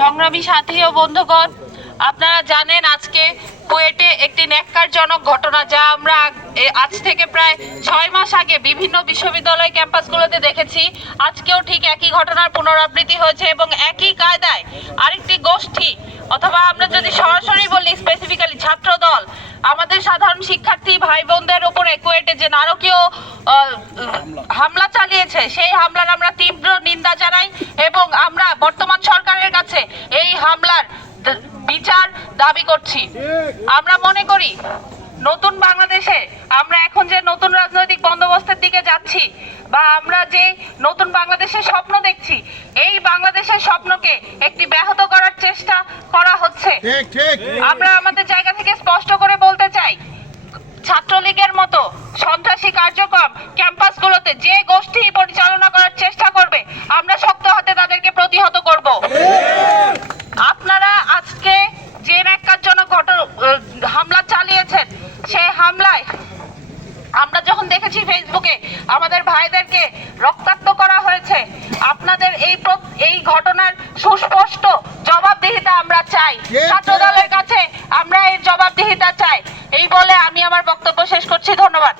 সংগ্রামী সাথী ও বন্ধুগণ, আপনারা জানেন আজকে কুয়েটে একটি ন্যাক্কারজনক ঘটনা, যা আমরা আজ থেকে প্রায় 6 মাস আগে বিভিন্ন বিশ্ববিদ্যালয় ক্যাম্পাসগুলোতে দেখেছি। আজকেও ঠিক একই ঘটনার পুনরাবৃত্তি হয়েছে এবং একই কায়দায় আরেকটি গোষ্ঠী, অথবা আমরা যদি সরাসরি বলি স্পেসিফিক্যালি ছাত্র দল, আমাদের সাধারণ শিক্ষার্থী ভাই বোনদের উপরে কুয়েটে যে নারকীয় হামলা চালিয়েছে, সেই হামলার আমরা তীব্র নিন্দা জানাই এবং আমরা বর্তমান সরকারের কাছে এই হামলার বিচার দাবি করছি। আমরা মনে করি নতুন বাংলাদেশে আমরা এখন যে নতুন রাজনৈতিক বন্দোবস্তের দিকে যাচ্ছি, বা আমরা যে নতুন বাংলাদেশের স্বপ্ন দেখছি, এই বাংলাদেশের স্বপ্নকে একটি ব্যাহত করার চেষ্টা করা হচ্ছে। আমরা আমাদের জায়গা থেকে স্পষ্ট করে বলতে চাই, ছাত্রলীগের মতো সন্ত্রাসী কার্যক্রম ক্যাম্পাসগুলোতে যে গোষ্ঠী পরিচালনা করার চেষ্টা করবে, আমরা শক্ত হাতে তাদেরকে প্রতিহত করব। আপনারা আজকে যে ন্যাক্কারজনক হামলা চালিয়েছেন, সেই হামলায় আমরা যখন দেখেছি ফেসবুকে আমাদের ভাইদেরকে রক্তাক্ত করা হয়েছে, আপনাদের এই ঘটনার সুস্পষ্ট জবাবদিহিতা আমরা চাই। ছাত্র দলের কাছে আমরা এর জবাবদিহিতা চাই। এই বলে আমি আমার বক্তব্য শেষ করছি। ধন্যবাদ।